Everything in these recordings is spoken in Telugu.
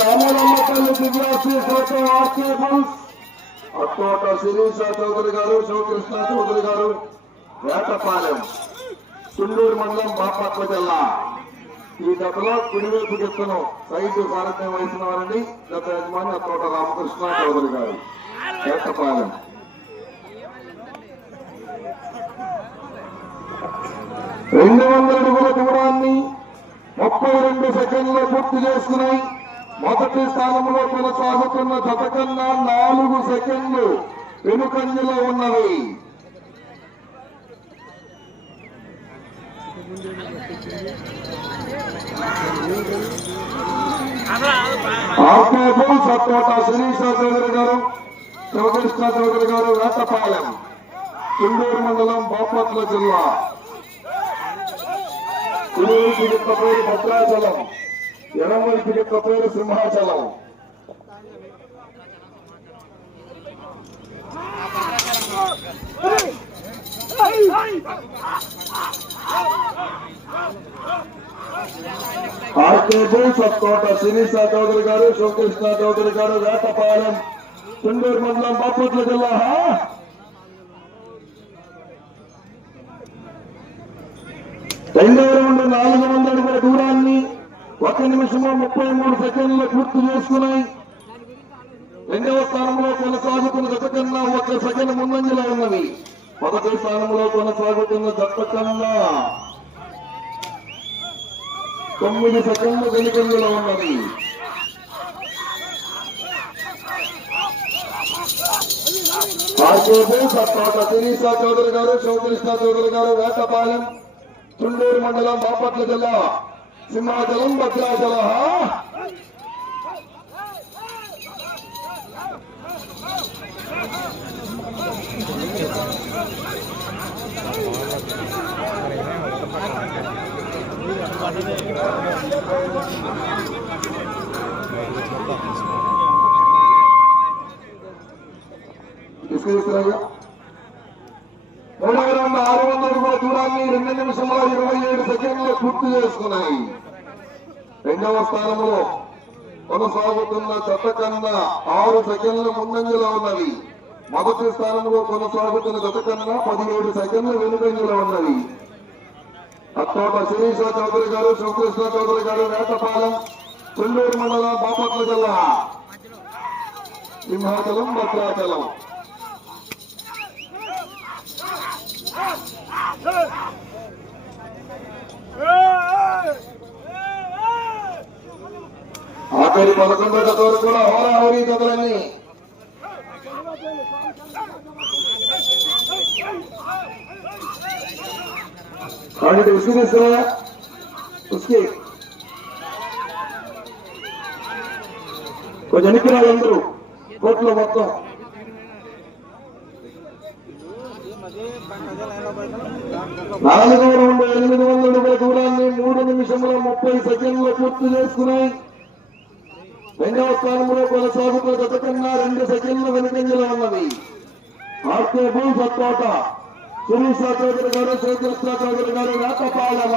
రామలమ్మపల్లి దివ్యాశ్రీ కోసం ఆర్కే బుల్స్ అత్తోట శిరీష చౌదరి గారు, శివకృష్ణ చౌదరి గారు, వేటపాలెం, చుండూరు మండలం, బాపట్ల జిల్లా. ఈ జతలో కుడివైపు గిత్తను సైటు సారథ్యం వహించిన వారండి గత యజమాని అత్తోట రామకృష్ణ చౌదరి గారు, వేటపాలెం. రెండు 200 అడుగుల దూరాన్ని 32 సెకండ్లు పూర్తి చేసుకున్నాయి. మొదటి స్థానంలో కొనసాగుతున్న జత కన్నా 4 సెకండ్లు వెనుకంజలో ఉన్నవి. సత్తోట శిరీష చౌదరి గారు, శివకృష్ణ చౌదరి గారు, వేటపాలెం, చుండూరు మండలం, బాపట్ల జిల్లా. కుడివైపు గిత్త పేరు భద్రాచలం, ఎడమవైపు గిత్త పేరు సింహాచలం. ఆర్కేబు సత్తోట శిరీష చౌదరి గారు, శివకృష్ణ చౌదరి గారు, వేటపాలెం, చుండూరు మండలం, బాపట్ల జిల్లా. రెండవ రౌండ్ 400 అడుగుల దూరాన్ని 1 నిమిషము 33 సెకండ్లు పూర్తి చేసుకున్నాయి. రెండవ స్థానంలో కొనసాగుతున్న జత కన్నా 1 సెకండ్ ముందంజలో ఉన్నది. మొదటి స్థానంలో కొనసాగుతున్న జత కన్నా 9 సెకండ్లు వెనుకంజలో ఉన్నది. సత్తోట శిరీష చౌదరి గారు, శివకృష్ణ చౌదరి గారు, వేటపాలెం, చుండూరు మండలం, బాపట్ల జిల్లా, సింహాచలం, భద్రాచల. తీసుకురాగా 600 అడుగుల దూరాన్ని 2 నిమిషముల 27 సెకండ్లు పూర్తి చేసుకున్నాయి. రెండవ స్థానంలో కొనసాగుతున్న జత కన్నా 6 సెకండ్లు ముందంజలో ఉన్నది. మొదటి స్థానంలో కొనసాగుతున్న జత కన్నా 17 సెకండ్లు వెనుకంజలో ఉన్నది. అత్తోట శిరీష చౌదరి గారు, శివకృష్ణ చౌదరి గారు, వేటపాలెం, చుండూరు మండలం, బాపట్ల జిల్లా, సింహాచలం, భద్రాచలం. ఆఖరి 11వ జత వరకు కూడా హోరాహోరీ జతలన్నీ. కాబట్టి ఉసిరిస్తున్నాయా ఉస్కి కొంచెం ఎన్నికలు అందరూ కోట్లో మొత్తం 4వ రౌండ్ 800 అడుగుల దూరాన్ని 3 నిమిషముల 30 సెకండ్లు పూర్తి చేసుకున్నాయి. రెండవ స్థానంలో కొనసాగుతున్న జత కన్నా 2 సెకండ్లు వెనుకంజలో ఉన్నది. ఆర్కేబు సత్తోట శిరీష చౌదరి గారు, శివకృష్ణ చౌదరి గారు, వేటపాలెం.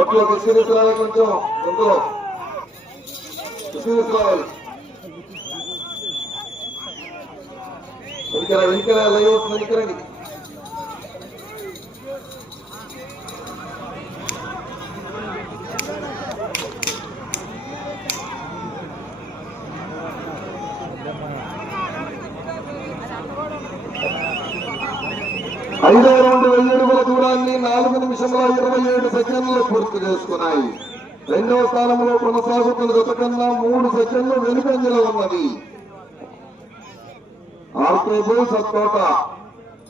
ఒట్లో తీసుకురావాలి, కొంచెం ఎందులో తీసుకురావాలి. వెనుకరా లైవ్ వస్తుంది, వెనుకరండి. ఐదవ రౌండ్ 1000 అడుగుల దూరాన్ని 4 నిమిషముల 27 సెకండ్లు పూర్తి చేసుకున్నాయి. రెండవ స్థానంలో కొనసాగుతున్న జత కన్నా 3 సెకండ్లు వెనుకంజలో ఉన్నది. ఆర్కేబు సత్తోట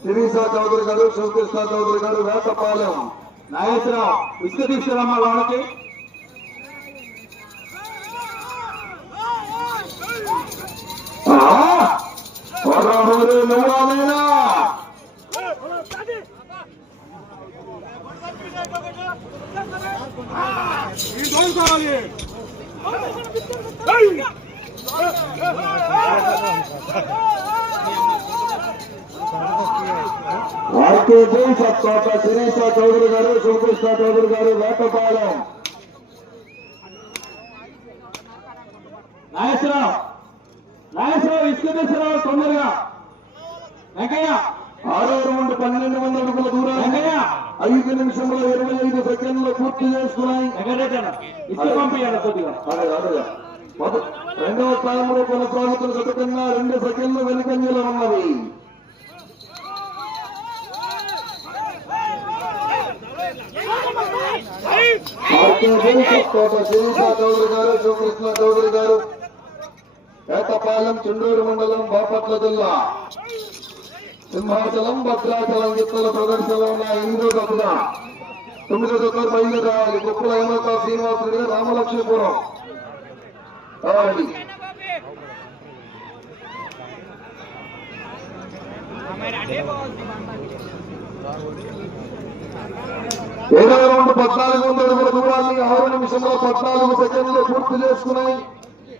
శిరీష చౌదరి గారు, శివకృష్ణ చౌదరి గారు, వేటపాలెం. నాగేశ్వరరావు ఇసుక తీసుకురామ్మా వాళ్ళకి. నువ్వాలేనా ఆర్కేజీ సత్తోట శిరీష చౌదరి గారు, శివకృష్ణ చౌదరి గారు, వేటపాలెం. నాగేశ్వరరావు ఇసుకేశ్వరరావు తొందరగా వెంకయ్య 6 రౌండ్ 1200 అడుగుల దూరాన్ని 5 నిమిషముల 25 సెకండ్లు పూర్తి చేసుకున్నాయి. పంపించాలి కొద్దిగా. రెండవ స్థానంలో కొనసాగుతున్న జత కన్నా 2 సెకండ్లు వెనుకంజలో ఉన్నది. కోట శిరీష చౌదరి గారు, శివకృష్ణ చౌదరి గారు, వేటపాలెం, చుండూరు మండలం, బాపట్ల జిల్లా. సింహాచలం, భద్రాచలం జిత్తల ప్రదర్శనలో ఉన్న 8వ జతగా 9వ జత బయలుదేరాలి. కుప్పల హేమలత శ్రీనివాసరెడ్డి గారు, రామలక్ష్మీపురం. కావాలి 7వ రౌండ్ 1400 అడుగుల దూరాన్ని 6 నిమిషంలో 14 సెకండ్లు పూర్తి చేసుకున్నాయి.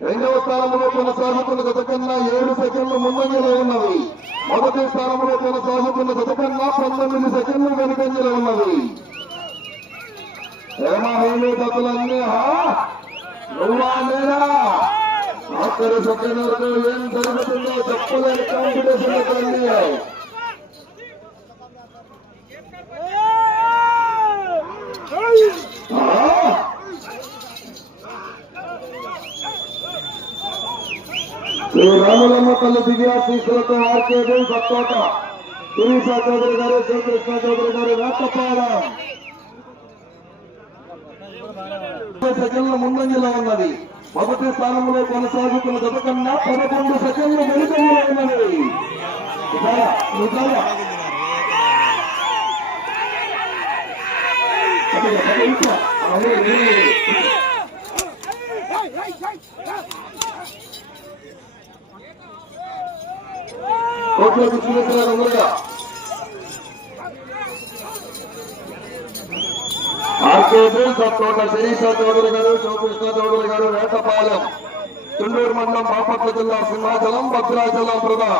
రెండవ స్థానంలో కొనసాగుతున్న జత కన్నా 7 సెకండ్లు ముందంజలో ఉన్నవి. మొదటి స్థానంలో కొనసాగుతున్న జత కన్నా 19 సెకండ్లు వెనుకంజలో ఉన్నవి. హేమహేమి జతలన్నీ నువ్వా నేనా ఆఖరి సెకండ్ వరకు ఏం జరుగుతుందో చెప్పలేని కాంపిటీషన్ జతలన్నీ. శ్రీ రాములమ్మ తల్లి దివ్యాశీస్సులతో ఆర్కేజీ సత్తోట శిరీష చౌదరి గారు, శివకృష్ణ చౌదరి గారు, వేటపాలెం సెకండ్ల ముందంజలో ఉన్నది. మొదటి స్థానంలో కొనసాగుతున్న జత కన్నా 11 సెకండ్లు వెనుకంజలో ఉన్నది. కోట్లోకి చూపిస్తున్నారు ముందుగా. ఆర్కేజీ సత్తోట శిరీష చౌదరి గారు, శివకృష్ణ చౌదరి గారు, వేటపాలెం, చుండూరు మండలం, బాపట్ల జిల్లా. సింహాచలం, భద్రాచలం ప్రదా.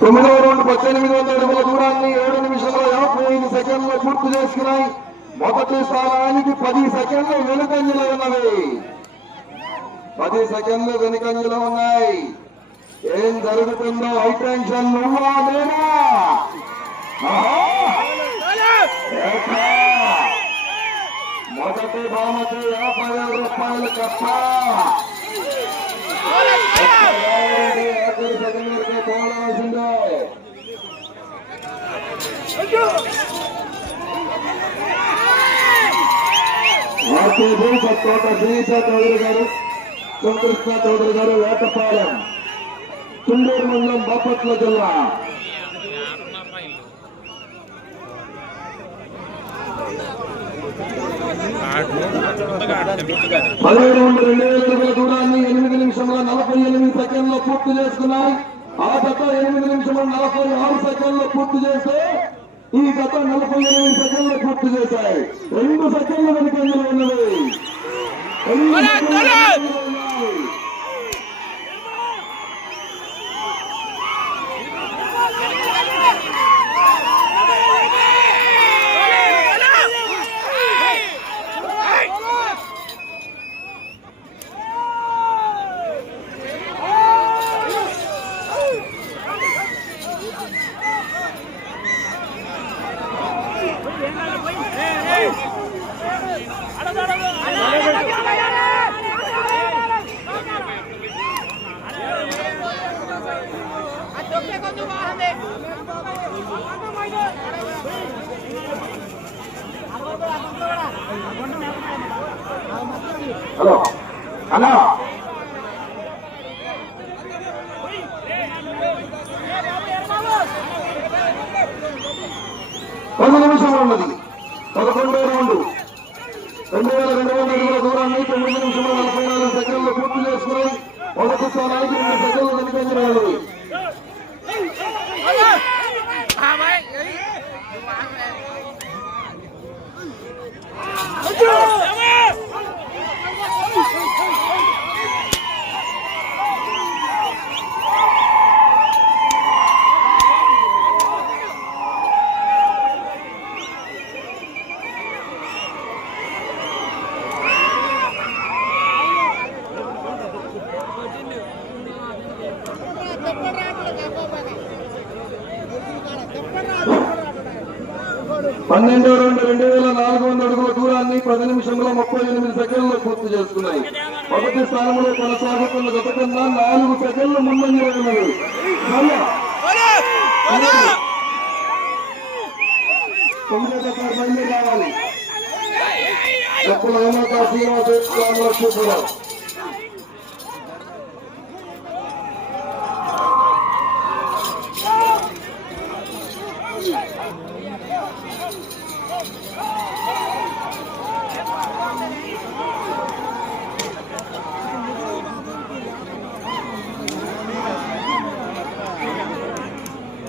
తొమ్మిదవ రౌండ్ 1800 అడుగుల దూరాన్ని 7 నిమిషంలో 55 సెకండ్లు పూర్తి చేసుకున్నాయి. మొదటి స్థానానికి 10 సెకండ్లు వెనుకంజలో ఉన్నవి. 10 సెకండ్లు వెనుకంజలో ఉన్నాయి. ఏం జరుగుతుందో హై టెన్షన్. నువ్వా నేనా మొదటి బహుమతి 50,000 రూపాయలు కప్ప. ఆర్కేజీ సత్తోట శిరీష చౌదరి గారు, శివకృష్ణ చౌదరి గారు, వేటపాలెం, చుండూరు మండలం, బాపట్ల జిల్లా. 17 రౌండ్ 2000 అడుగుల దూరాన్ని 8 నిమిషంలో 48 సెకండ్లు పూర్తి చేసుకున్నాయి. ఆ జత 8 నిమిషంలో 46 సెకండ్లు పూర్తి చేస్తే ఈ జత 48 సెకండ్లు పూర్తి చేశాయి. 2 సెకండ్లు వెనుకంజలో ఉన్నది. 2 సెకండ్లు ఉన్నాయి. హలో హలో 10 నిమిషాలు ఉన్నది. 11వ రౌండ్ 2200 అడుగుల దూరాన్ని 9 నిమిషముల 44 సెకండ్లు పూర్తి చేసుకుని మొదటి స్థానానికి 2 సెకండ్లు వెనుకంజరాలి. పన్నెండో రౌండ్ 2400 అడుగుల దూరాన్ని 10 నిమిషముల 38 సెకండ్లు పూర్తి చేసుకున్నాయి. మొదటి స్థానంలో కొనసాగుతున్న గత కన్నా 4 సెకండ్లు ముందంజలో ఉన్నది. బయలుదేరి రావాలి. ఎప్పుడు అయినా శ్రీనివాస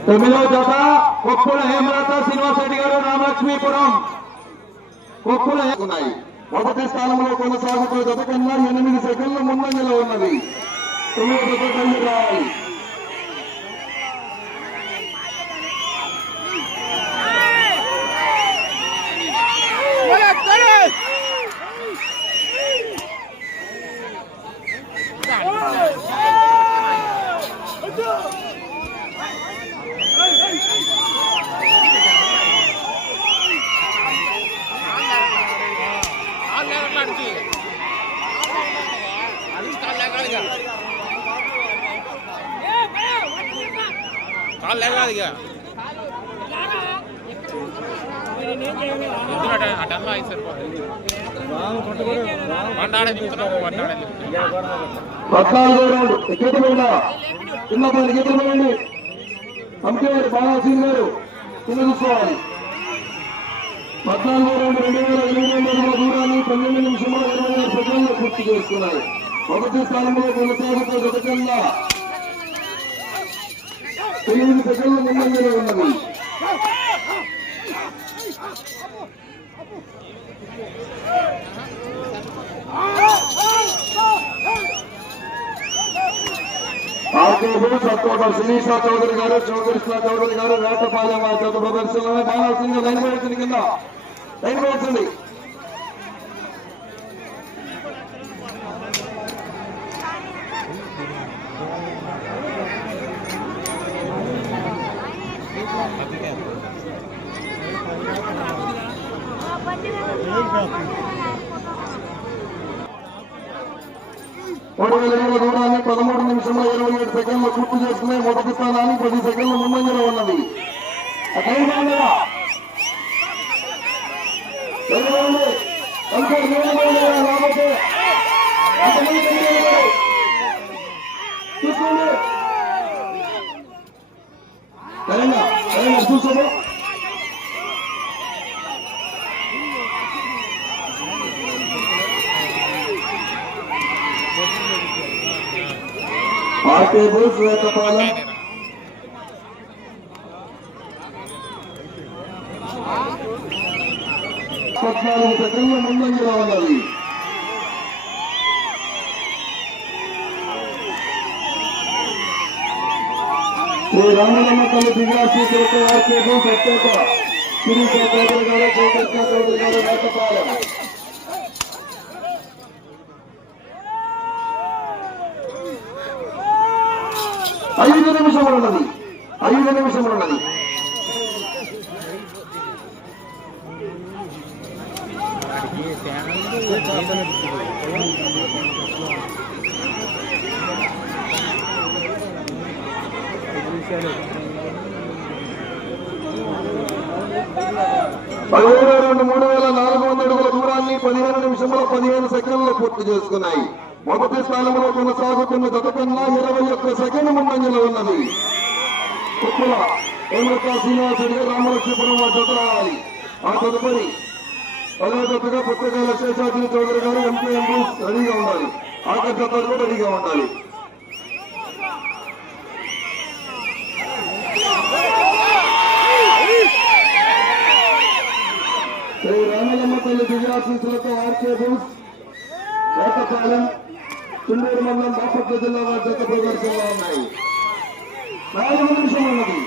తొమ్మిదో జత కొప్పుల హేమలత శ్రీనివాస్ రెడ్డి గారు రామలక్ష్మీపురం. కొప్పుల ఉన్నాయి. మొదటి స్థానంలో కొనసాగుతున్న గత కన్నా 8 సెకండ్ల ముందంజలో ఉన్నది. 9వ జత బయలుదేరి రావాలి. పద్నాలుగో రౌండ్ గీతలు చిన్న పది గీతలు పోయండి. అంపేరు బాలాసీన్ గారు కింద చూసుకోవాలి. 14వ రౌండ్ 2800 అడుగుల దూరాన్ని 12 నిమిషముల 26 సెకండ్లు పూర్తి చేసుకున్నారు. మొదటి స్థానంలో కొనసాగుతున్న గత కన్నా 8 సెకండ్ల ముందంజలో ఉన్నది. సత్తోట శ్రీనిషా చౌదరి గారు, చౌదరిష్ణ చౌదరి గారు, వేటపాలెం చేత ప్రదర్శన బాలాసింగ్ లైన్ వేయించండి. కింద లైన్ వేయించండి. మూడు దూరాన్ని 13 నిమిషంలో 27 సెకండ్లు పూర్తి చేసుకున్నాయి. మొదటి స్థానానికి 10 సెకండ్ల ముందంజలో ఉన్నది. చూసుకో ఆర్కేబుల్స్ వేటపాలెం 14 సెకండ్ల ముందంజలో ఉన్నది. శ్రీ రామలమ్మ తల్లి దిగాసి ఆర్కేబుల్స్ సత్యేత శిరీష చౌదరి గారు, చౌదరిష్ణ చౌదరి గారు, వేటపాలెం 5 నిమిషములు ఉన్నది. 5 నిమిషములు ఉన్నది. పదిహేడో రౌండ్ 3400 అడుగుల దూరాన్ని 15 నిమిషంలో 15 సెకండ్లు పూర్తి చేసుకున్నాయి. మొదటి స్థానంలో కొనసాగుతున్న గత కన్నా 21 సెకండ్ ముందంజలో ఉన్నది. కుప్పల హేమలత శ్రీనివాస్ రెడ్డి రామలక్ష్మీపురం జత రావాలి. ఆ తదుపరి అదే కొత్తగా పుస్తకాల శేషాద్రి చౌదరి గారు ఎంపీ రెడీగా ఉండాలి. ఆఖరి జతలు కూడా రెడీగా ఉండాలి. శ్రీ రామలమ్మ తల్లి దివ్యాశీసులతో ఆర్కే బోస్ కోటపాలెం చుండూరు మండలం బాపట్ల జిల్లా వారి జత ప్రదర్శనలో ఉన్నాయి. 4 నిమిషం ఉన్నది.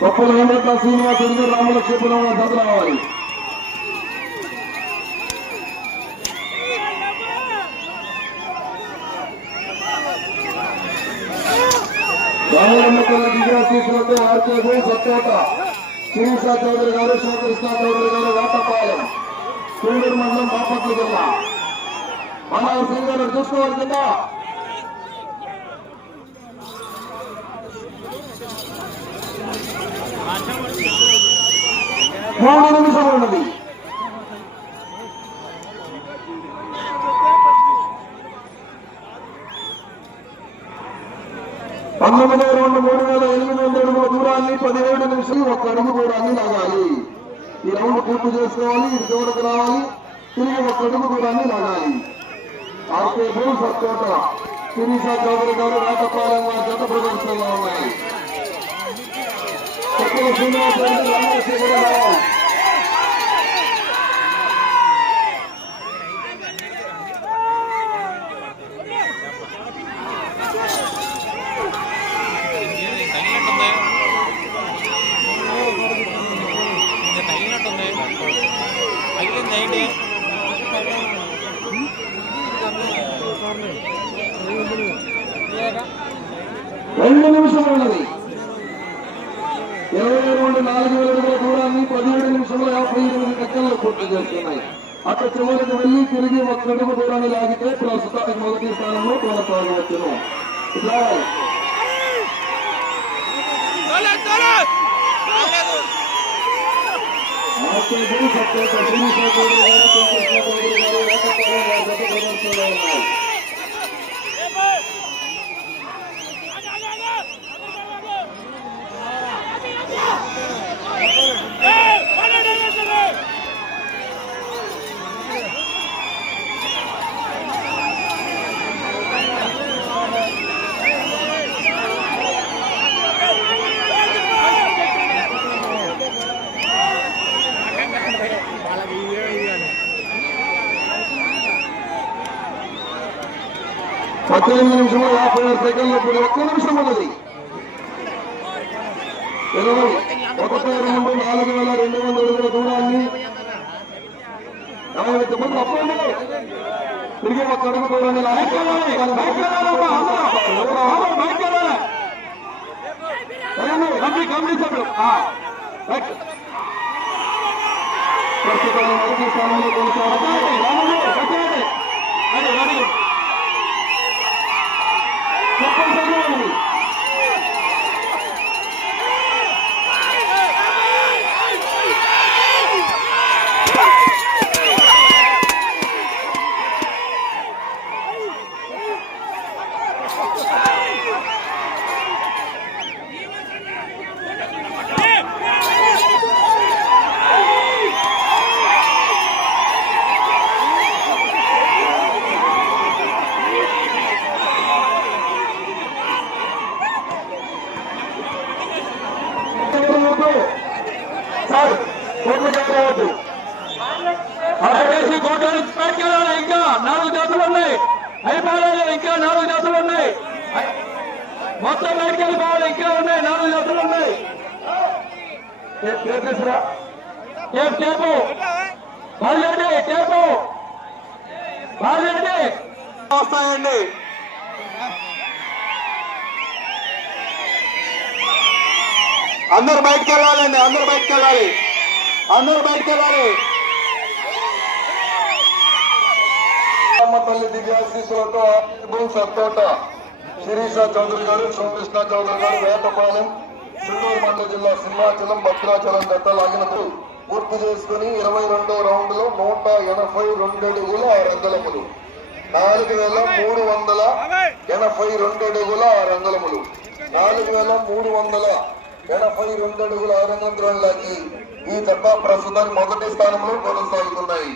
కొప్పల హేమలత శ్రీనివాస్ రెడ్డి రామలక్ష్మీపురం వారి జత రావాలి. రామలమ్మ తల్లి దివ్యాశీసులతో ఆర్కే బోస్ సత్తోట శిరీష చౌదరి గారు శివకృష్ణ చౌదరి గారు వేటపాలెం చుండూరు మండలం బాపట్ల జిల్లా. మన సింగ్ గారు చూసుకోవాలి కింద 3 నిమిషాలు ఉన్నది. 19 రౌండ్ 3800 అడుగుల దూరాన్ని 17 నిమిషాలు 1 అడుగు దూరాన్ని లాగాలి. ఈ రౌండ్ పూర్తి చేసుకోవాలి. ఇది చివరికి రావాలి. తిరిగి 1 అడుగు దూరాన్ని లాగాలి. ఆర్కే బోస్ సత్తోట శిరీష చౌదరి గారు వేటపాలెం వారి జత ప్రదర్శనలో ఉన్నాయి. కొత్తల శ్రీనివాస్ రెడ్డి రామలక్ష్మీపురం రావాలి. రెండు నిమిషాలు ఉన్నది. 20 రౌండ్ 4000 అడుగుల దూరాన్ని 17 నిమిషంలో 58 సెకండ్లు పూర్తి చేస్తున్నాయి. అక్కడ చివరికి వెళ్లి తిరిగి 1 అడుగు దూరాన్ని లాగితే ప్రస్తుతానికి మొదటి స్థానంలో కొనసాగవచ్చును. ఇట్లా పద్దెనిమిది నిమిషంలో 56 సెకండ్లు. ఇప్పుడు 1 నిమిషం ఉన్నది. 20 ఒకటో రౌండ్ 4200 అడుగుల దూరాన్ని 50 మంది అప్పుడు తిరిగి 1 అడుగు దూరాన్ని ప్రస్తుతం మొదటి స్థానంలో కొనసాగుతుంది. ఇంకా 4 జాతులు ఉన్నాయి. అయిపోవాలి. ఇంకా 4 జాతులు ఉన్నాయి. మొత్తం బయటికి వెళ్ళిపోవాలి. ఇంకా ఉన్నాయి. 4 జాతులు ఉన్నాయి. టేపు బాగా టేపు బాగా వస్తాయండి. అందరు బయటకు వెళ్ళాలండి. అందరు బయటకు వెళ్ళాలి. అందరు బయటకు వెళ్ళాలి. తల్లి దివ్యాశీసులతో సత్తోట శిరీష చౌదరి గారు శివకృష్ణ చౌదరి గారు వేటపాలెం చుండూరు మండల జిల్లా సింహాచలం భద్రాచలం జత లాగినప్పుడు పూర్తి చేసుకుని 22వ రౌండ్ లో 182 అడుగుల 6 అంగుళములు 4,382 అడుగుల 6 అంగుళములు. 4,382 అడుగుల 6 అంగుళాలకి ఈ జత ప్రస్తుతానికి మొదటి స్థానంలో కొనసాగుతున్నాయి.